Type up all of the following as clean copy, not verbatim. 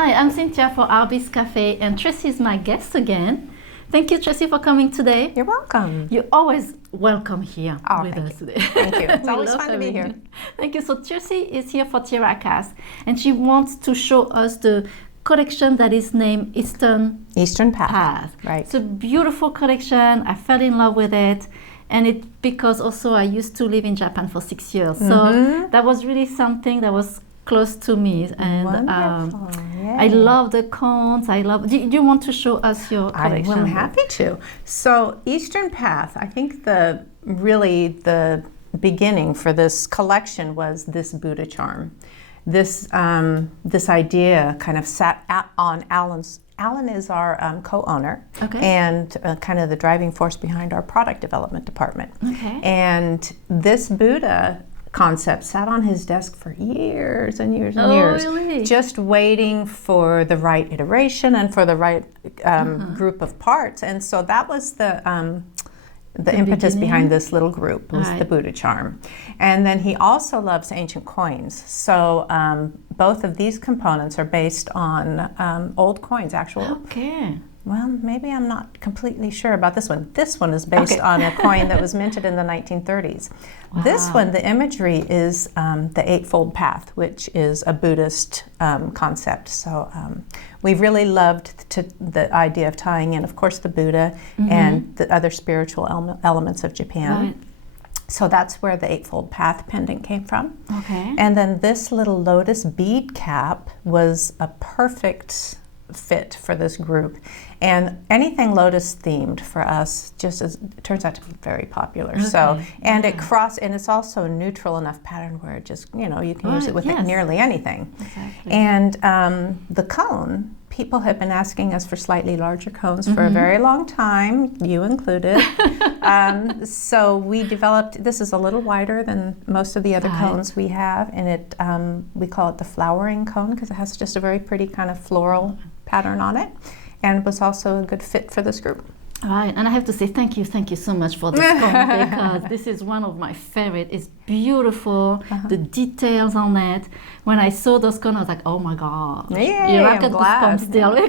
Hi, I'm Cynthia for Artbeads Cafe, and Tracy is my guest again. Thank you, Tracy, for coming today. You're welcome. You're always welcome here with us today. Thank you. It's always fun to be here. Thank you. So Tracy is here for TierraCast, and she wants to show us the collection that is named Eastern Path. Right. It's a beautiful collection. I fell in love with it. And it because also I used to live in Japan for 6 years. So that was really something that was close to me. And I love the cones. Do you want to show us your collection? I'm happy to. So Eastern Path, I think the beginning for this collection was this Buddha charm. This idea kind of sat on Alan is our co-owner and kind of the driving force behind our product development department. And this Buddha concept sat on his desk for years and years and years, really? Just waiting for the right iteration and for the right group of parts. And so that was the impetus behind this little group was the Buddha charm. And then he also loves ancient coins. So both of these components are based on old coins, well, maybe I'm not completely sure about this one. This one is based on a coin that was minted in the 1930s. Wow. This one, the imagery is the Eightfold Path, which is a Buddhist concept. So we really loved the idea of tying in, of course, the Buddha and the other spiritual elements of Japan. Right. So that's where the Eightfold Path pendant came from. And then this little lotus bead cap was a perfect fit for this group, and anything lotus themed for us it turns out to be very popular. So and it's also a neutral enough pattern where it just you can use it with nearly anything. And the cone, people have been asking us for slightly larger cones for a very long time, you included. So we developed, this is a little wider than most of the other cones we have, and we call it the flowering cone because it has just a very pretty kind of floral pattern on it, and was also a good fit for this group. Right, and I have to say thank you so much for this cone because this is one of my favorite. It's beautiful, the details on it. When I saw those cones, I was like, oh my God. I'm glad. Still.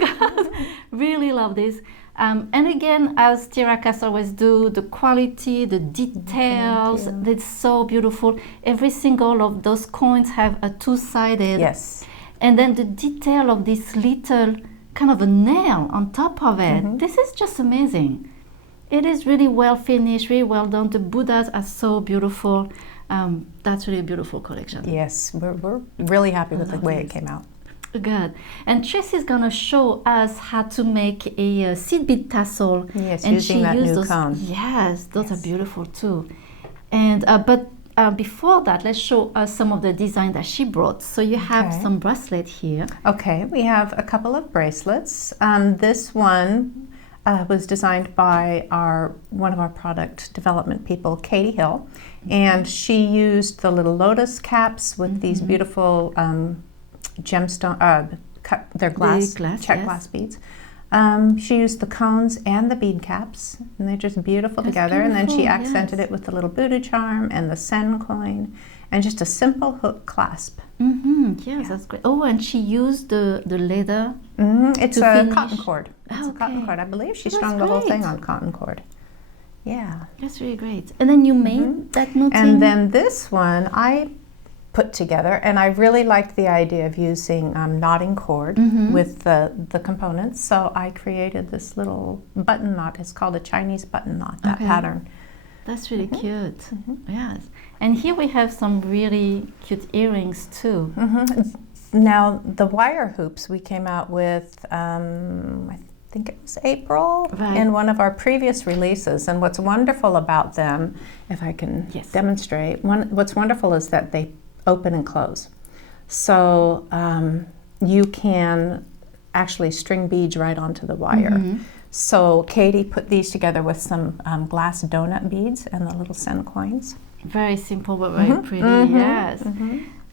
Really love this. And again, as TierraCast always do, the quality, the details, it's so beautiful. Every single of those coins have a two-sided. Yes. And then the detail of this little kind of a nail on top of it. This is just amazing. It is really well finished, really well done. The Buddhas are so beautiful. That's really a beautiful collection. Yes, we're really happy with the way it came out. Good. And Tracy's going to show us how to make a seed bead tassel. Yes, and using that new cone. Yes, those are beautiful too. And before that, let's show us some of the design that she brought. So you have some bracelet here. Okay, we have a couple of bracelets. This one was designed by one of our product development people, Katie Hill, and she used the little lotus caps with these beautiful gemstone. They're check glass beads. She used the cones and the bead caps, and they're just beautiful together. And then she accented it with the little Buddha charm and the sen coin, and just a simple hook clasp. That's great. Oh, and she used the leather. It's a cotton cord. It's a cotton cord. I believe she strung the whole thing on cotton cord. Yeah, that's really great. And then you made that knitting. And then this one I put together, and I really liked the idea of using knotting cord with the components, so I created this little button knot. It's called a Chinese button knot, that pattern. That's really cute. Yes. And here we have some really cute earrings too. Now the wire hoops we came out with I think it was April in one of our previous releases, and what's wonderful about them, if I can demonstrate, what's wonderful is that they open and close. So you can actually string beads right onto the wire. So Katie put these together with some glass donut beads and the little sen coins. Very simple but very pretty, yes.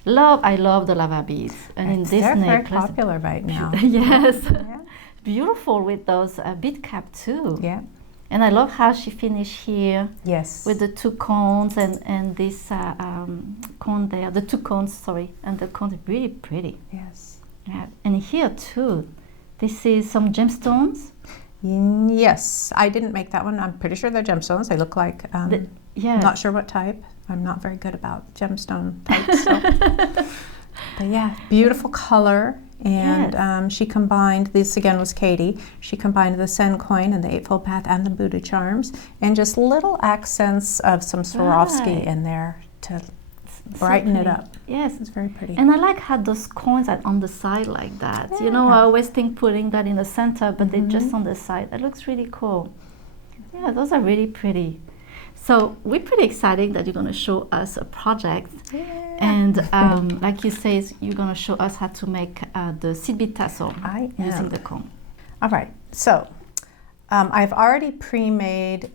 I love the lava beads. And in this they're necklace, very popular right now. Yes. Beautiful with those bead cap too. Yeah. And I love how she finished here. Yes. With the two cones and this cone there. The two cones, sorry. And the cones are really pretty. Yes. Yeah. And here too, this is some gemstones. Yes, I didn't make that one. I'm pretty sure they're gemstones. They look like, yes. Not sure what type. I'm not very good about gemstone types. So. But yeah, beautiful color. And Yes. she combined, this again was Katie, she combined the Sen coin and the Eightfold Path and the Buddha charms, and just little accents of some Swarovski in there to brighten it up. Yes. It's very pretty. And I like how those coins are on the side like that. Yeah. You know, I always think putting that in the center, but they're just on the side. That looks really cool. Yeah, those are really pretty. So we're pretty excited that you're going to show us a project. Yeah. And like you say, you're going to show us how to make the seed bead tassel using the cone. All right. So I've already pre-made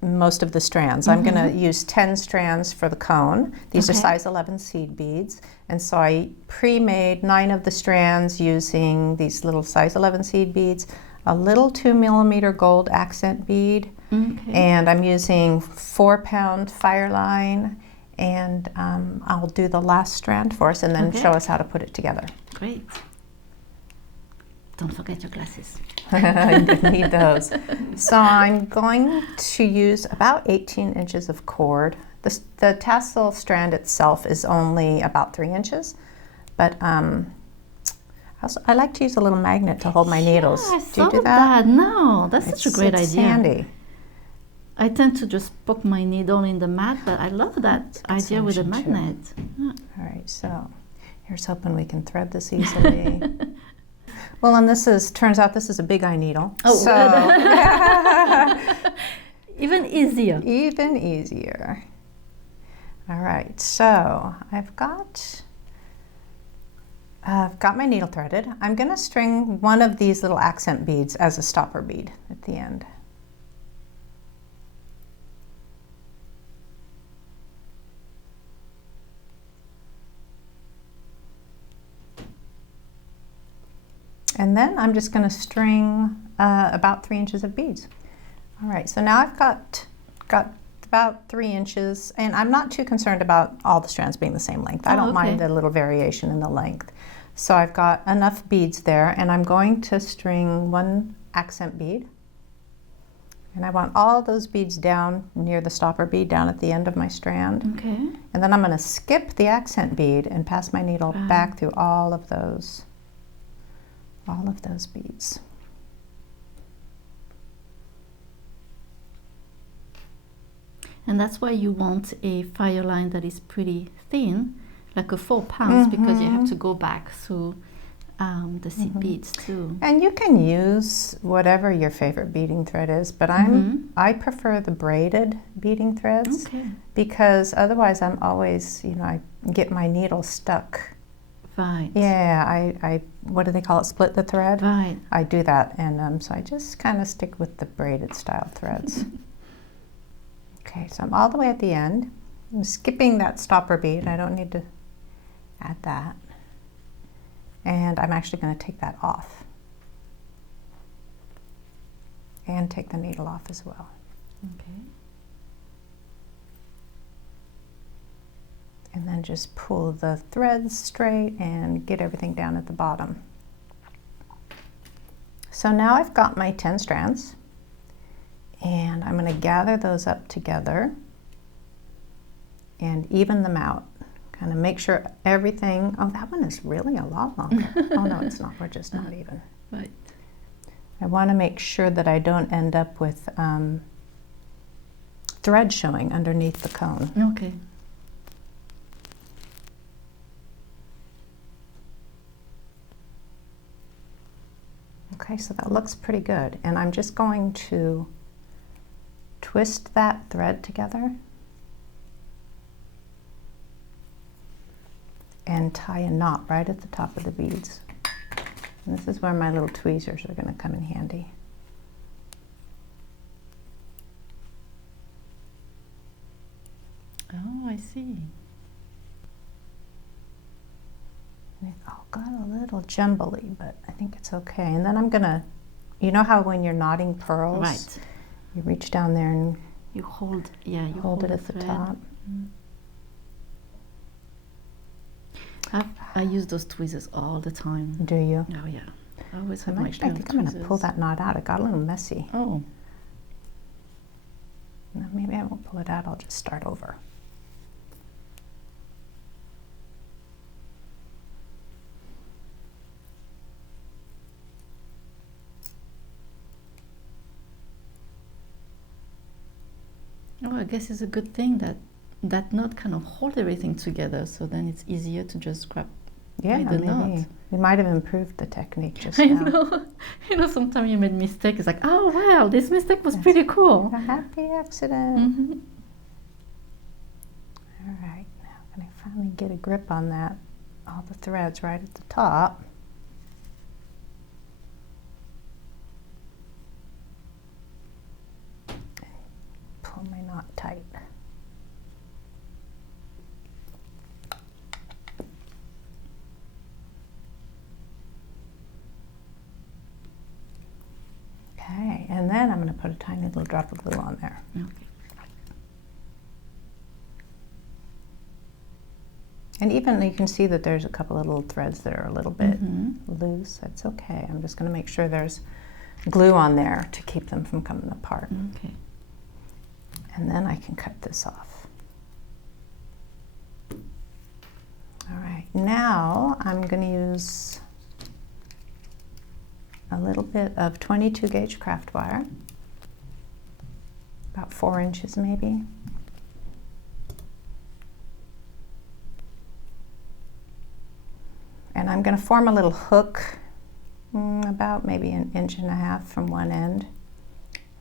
most of the strands. I'm going to use 10 strands for the cone. These are size 11 seed beads. And so I pre-made 9 of the strands using these little size 11 seed beads, a little 2mm gold accent bead, and I'm using 4-pound fire line, and I'll do the last strand for us and then show us how to put it together. Great. Don't forget your glasses. I need those. So I'm going to use about 18 inches of cord. The tassel strand itself is only about 3 inches, but I like to use a little magnet to hold my needles. Do you do that? No, that's such a great idea. It's handy. I tend to just poke my needle in the mat, but I love that idea with a magnet. All right, so here's hoping we can thread this easily. Well, and turns out this is a big eye needle. Oh, so even easier. Even easier. All right, so I've got my needle threaded. I'm going to string one of these little accent beads as a stopper bead at the end. And then I'm just going to string about 3 inches of beads. All right, so now I've got about 3 inches, and I'm not too concerned about all the strands being the same length. I don't mind a little variation in the length. So I've got enough beads there, and I'm going to string 1 accent bead. And I want all those beads down near the stopper bead, down at the end of my strand. Okay. And then I'm going to skip the accent bead and pass my needle back through all of those beads. And that's why you want a fire line that is pretty thin, like a 4 pounds, because you have to go back through the seed beads too. And you can use whatever your favorite beading thread is, but I prefer the braided beading threads because otherwise I'm always, I get my needle stuck. Right. Yeah, I what do they call it? Split the thread. Right. I do that, and so I just kind of stick with the braided style threads. Okay, so I'm all the way at the end. I'm skipping that stopper bead. I don't need to add that. And I'm actually going to take that off. And take the needle off as well. Okay. And then just pull the threads straight and get everything down at the bottom. So now I've got my 10 strands, and I'm going to gather those up together and even them out. Kind of make sure everything, oh, that one is really a lot longer. Oh no, it's not, we're just not even. Right. I want to make sure that I don't end up with thread showing underneath the cone. Okay. Okay, so that looks pretty good. And I'm just going to twist that thread together and tie a knot right at the top of the beads. And this is where my little tweezers are going to come in handy. Oh, I see. It all got a little jumbly, but I think it's okay. And then I'm gonna, you know how when you're knotting pearls, right, you reach down there and you hold, you hold it at the top. I use those tweezers all the time. Do you? Oh yeah, I always have I my pair of think I'm going to tweezers. pull that knot out. It got a little messy. Oh. No, maybe I won't pull it out. I'll just start over. Oh, I guess it's a good thing that that knot kind of hold everything together, so then it's easier to just grab Yeah, by the maybe. knot. We might have improved the technique just I now. know. You know, sometimes you made mistake. It's like, oh wow, this mistake was pretty cool. A happy accident. Mm-hmm. All right, now I'm going to finally get a grip on that. All the threads right at the top. Pull my knot tight. Okay, and then I'm going to put a tiny little drop of glue on there. Okay. And even you can see that there's a couple of little threads that are a little bit loose. That's okay. I'm just going to make sure there's glue on there to keep them from coming apart. Okay. And then I can cut this off. All right, now I'm going to use a little bit of 22 gauge craft wire, about 4 inches maybe. And I'm going to form a little hook, about maybe 1.5 inches from one end,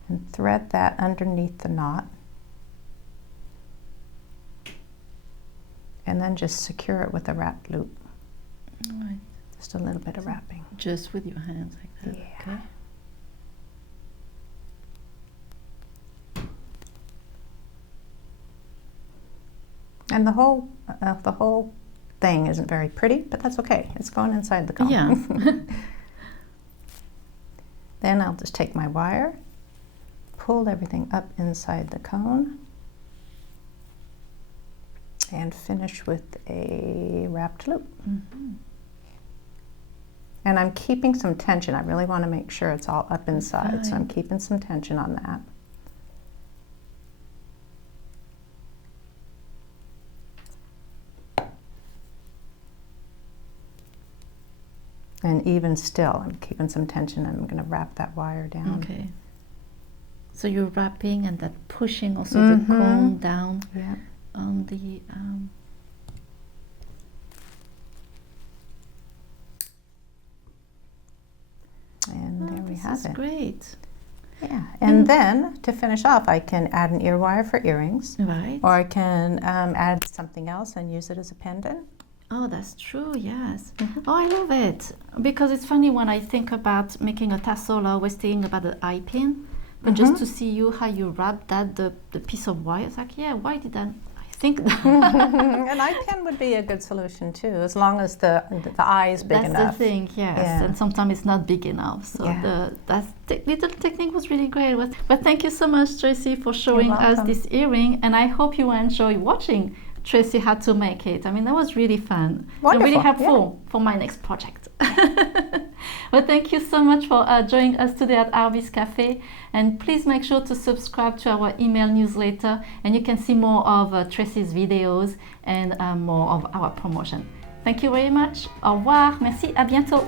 and thread that underneath the knot. And then just secure it with a wrapped loop. All right. Just a little bit of wrapping. Just with your hands like that. Yeah. Okay. And the whole thing isn't very pretty, but that's okay. It's going inside the cone. Yeah. Then I'll just take my wire, pull everything up inside the cone, and finish with a wrapped loop. Mm-hmm. And I'm keeping some tension. I really want to make sure it's all up inside, so I'm Right. keeping some tension on that. And even still, I'm keeping some tension. I'm going to wrap that wire down. Okay. So you're wrapping and then pushing also the cone down Yeah. on the. And there we have This is it. great. Yeah. And then to finish off, I can add an ear wire for earrings, Right. or I can add something else and use it as a pendant. Oh, that's true, yes. Oh, I love it. Because it's funny when I think about making a tassel, I always thinking about the eye pin. But just to see you, how you wrap that, the piece of wire, it's like, yeah, why did I think that? An eye pin would be a good solution too, as long as the eye is big enough. That's the thing, yes. Yeah. And sometimes it's not big enough. So Yeah. that little technique was really great. But thank you so much, Tracy, for showing us welcome. this earring. And I hope you enjoy watching Tracy how to make it. I mean, that was really fun. Wonderful, And really helpful for my next project. Well, thank you so much for joining us today at Artbeads Cafe. And please make sure to subscribe to our email newsletter, and you can see more of Tracy's videos and more of our promotion. Thank you very much. Au revoir. Merci. À bientôt.